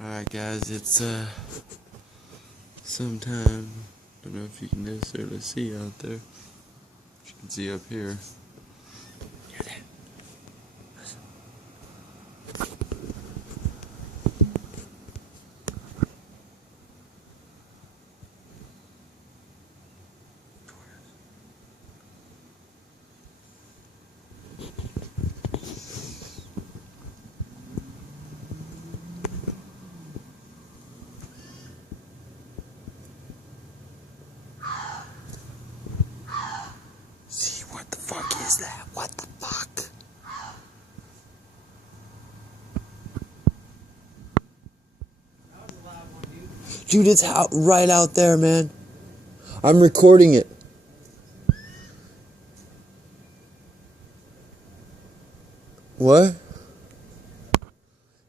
Alright guys, it's sometime, I don't know if you can necessarily see out there, but you can see up here. Hear that? Listen. See, what the fuck is that? What the fuck? Dude, it's out right out there, man. I'm recording it. What?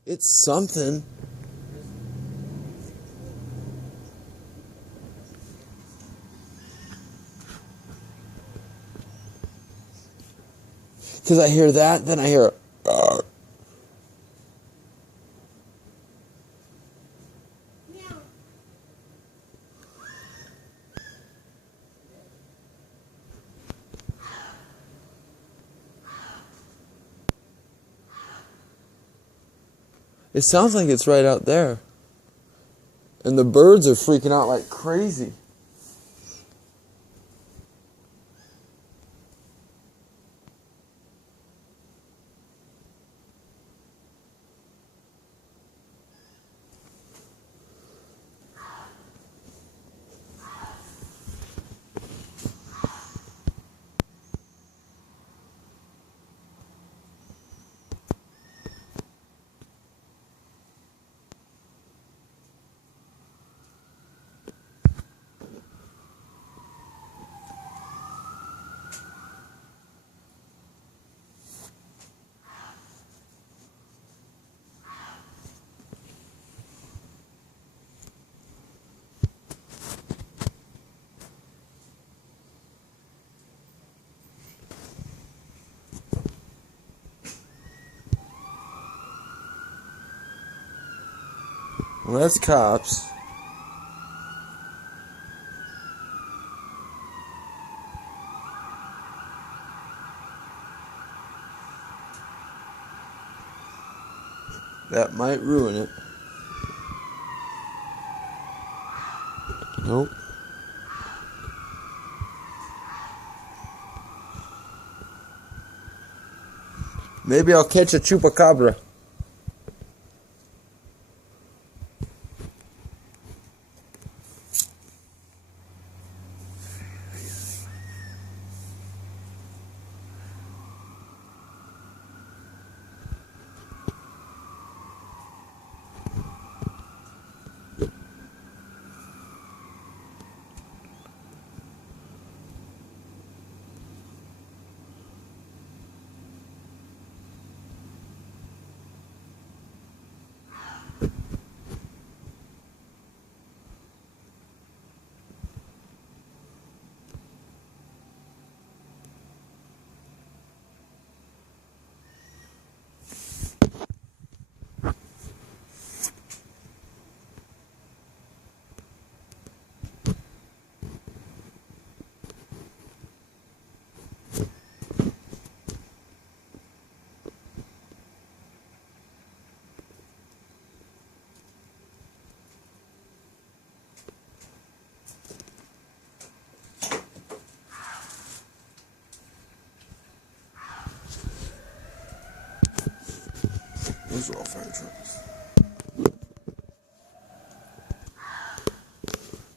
It's something. Because I hear that, then I hear... It sounds like it's right out there. And the birds are freaking out like crazy. Well, that's cops. That might ruin it. Nope. Maybe I'll catch a chupacabra. Those are all fire trucks.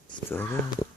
Still there.